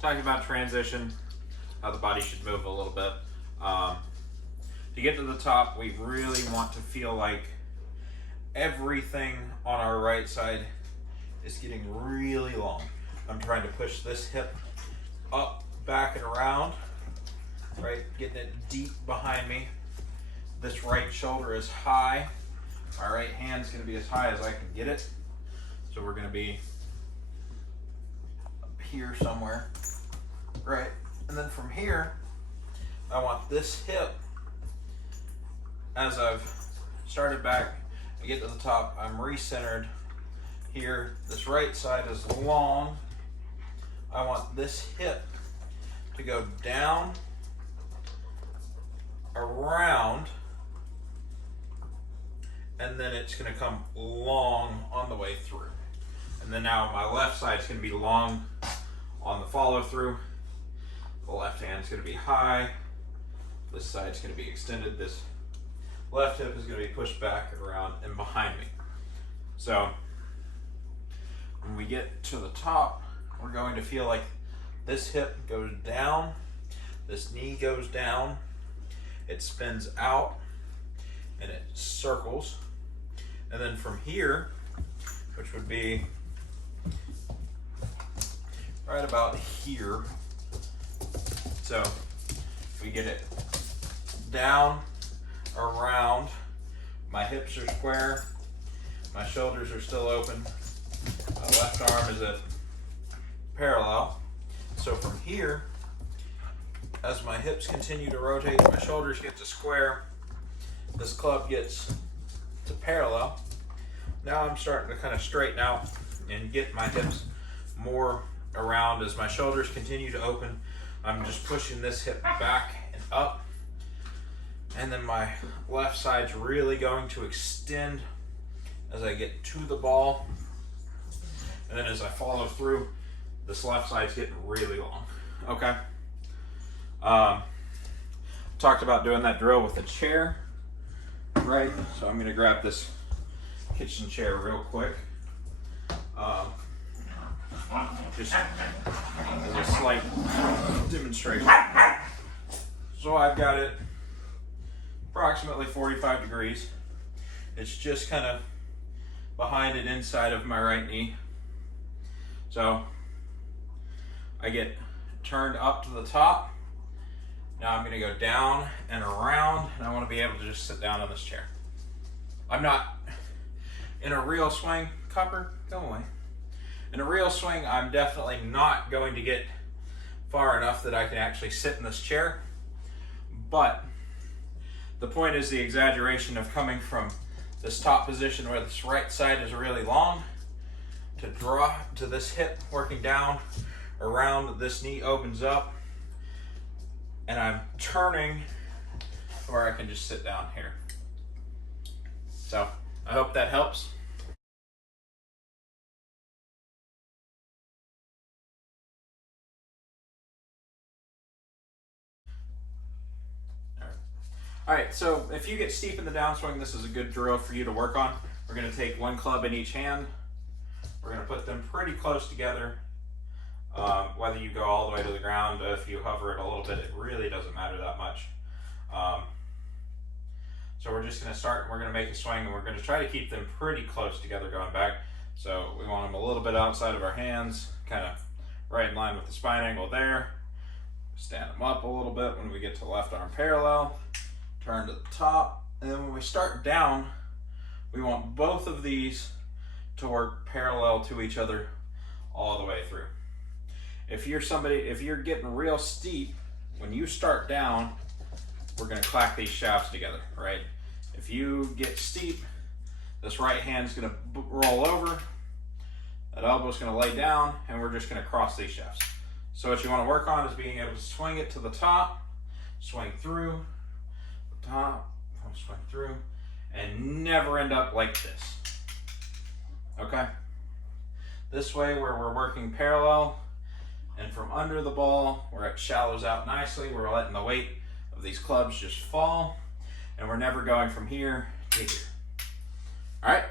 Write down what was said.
talking about transition, how the body should move a little bit. To get to the top, we really want to feel like everything on our right side is getting really long. I'm trying to push this hip up, back, and around, right? Getting it deep behind me. This right shoulder is high. My right hand's gonna be as high as I can get it. So we're gonna be up here somewhere, right? And then from here, I want this hip, as I've started back, I get to the top, I'm recentered here. This right side is long. I want this hip to go down, around, and then it's going to come long on the way through. And then now my left side is going to be long on the follow through. The left hand is going to be high. This side is going to be extended. This left hip is going to be pushed back, around, and behind me. So when we get to the top, we're going to feel like this hip goes down, this knee goes down, it spins out, and it circles. And then from here, which would be right about here, so we get it down, around, my hips are square, my shoulders are still open, my left arm is at parallel. So from here, as my hips continue to rotate, my shoulders get to square, this club gets to parallel. Now I'm starting to kind of straighten out and get my hips more around. As my shoulders continue to open, I'm just pushing this hip back and up. And then my left side's really going to extend as I get to the ball. And then as I follow through, this left side's getting really long. Okay. Talked about doing that drill with a chair, right? So I'm gonna grab this kitchen chair real quick. Just as a slight demonstration. So I've got it approximately 45 degrees. It's just kind of behind and inside of my right knee. So I get turned up to the top. Now I'm going to go down and around, and I want to be able to just sit down on this chair. I'm not in a real swing. Copper, go away. In a real swing, I'm definitely not going to get far enough that I can actually sit in this chair. But the point is the exaggeration of coming from this top position where this right side is really long to draw to this hip, working down, around, this knee opens up, and I'm turning where I can just sit down here. So I hope that helps. All right, so if you get steep in the downswing, this is a good drill for you to work on. We're gonna take one club in each hand. We're gonna put them pretty close together. Whether you go all the way to the ground, if you hover it a little bit, it really doesn't matter that much. So we're just gonna start, and we're gonna make a swing, and we're gonna try to keep them pretty close together going back. So we want them a little bit outside of our hands, kind of right in line with the spine angle there. Stand them up a little bit when we get to left arm parallel, turn to the top, and then when we start down, we want both of these to work parallel to each other all the way through. If you're getting real steep, when you start down, we're gonna clack these shafts together, right? If you get steep, this right hand's gonna roll over, that elbow's gonna lay down, and we're just gonna cross these shafts. So what you wanna work on is being able to swing it to the top, swing through, the top, swing through, and never end up like this, okay? This way, where we're working parallel, and from under the ball, where it shallows out nicely, we're letting the weight of these clubs just fall, and we're never going from here to here. All right?